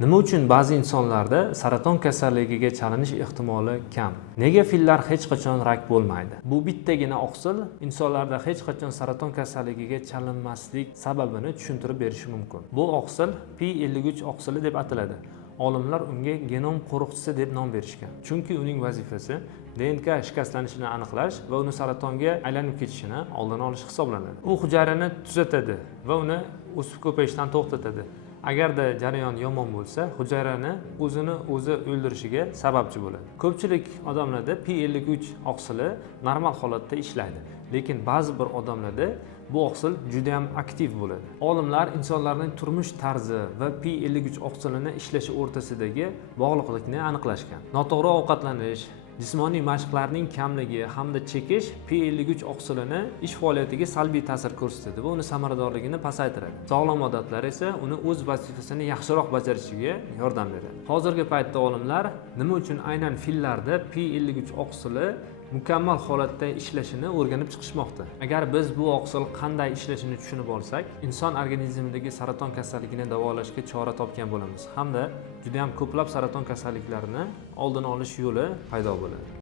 Nima uchun ba'zi insonlarda saraton kasalligiga chalinish ehtimoli kam? Nega fillar hech qachon rak bo'lmaydi? Bu bittagina oqsil insonlarda hech qachon saraton kasalligiga chalinmaslik sababini tushuntirib berishi mumkin. Bu oqsil P53 oqsili deb ataladi. Olimlar unga genom qo'riqchisi deb nom berishgan. Chunki uning vazifasi DNK shikastlanishini aniqlash va uni saratonga aylanib ketishini oldini olish hisoblanadi. U hujayrani tuzatadi va uni o'sib ko'payishdan to'xtatadi. Agarda jarayon yomon bo'lsa, hujayrani o'zini o'zi o'ldirishiga sababchi bo'ladi. Ko'pchilik odamlarda P53 oqsili normal holatda ishlaydi, lekin ba'zi bir odamlarda bu oqsil juda ham aktiv bo'ladi. Olimlar insonlarning turmush tarzi va P53 oqsilini ishlashi o'rtasidagi bog'liqlikni aniqlashgan. Noto'g'ri ovqatlanish, jismoniy mashqlarning kamligi hamda chekish P53 oqsilini ish faoliyatiga salbiy ta'sir ko'rsatadi va uni samaradorligini pasaytiradi. Sog'lom odatlar esa uni o'z vazifasini yaxshiroq bajarishiga yordam beradi. Hozirgi paytda olimlar nima uchun aynan fillarda P53 oqsili mukammal holatda ishlashini o'rganib chiqishmoqda. Agar biz bu oqsil qanday ishlashini tushunib olsak, inson organizmidagi saraton kasalligini davolashga chora topgan bo'lamiz hamda juda ham ko'plab saraton kasalliklarini oldini olish yo'li paydo bo'ladi.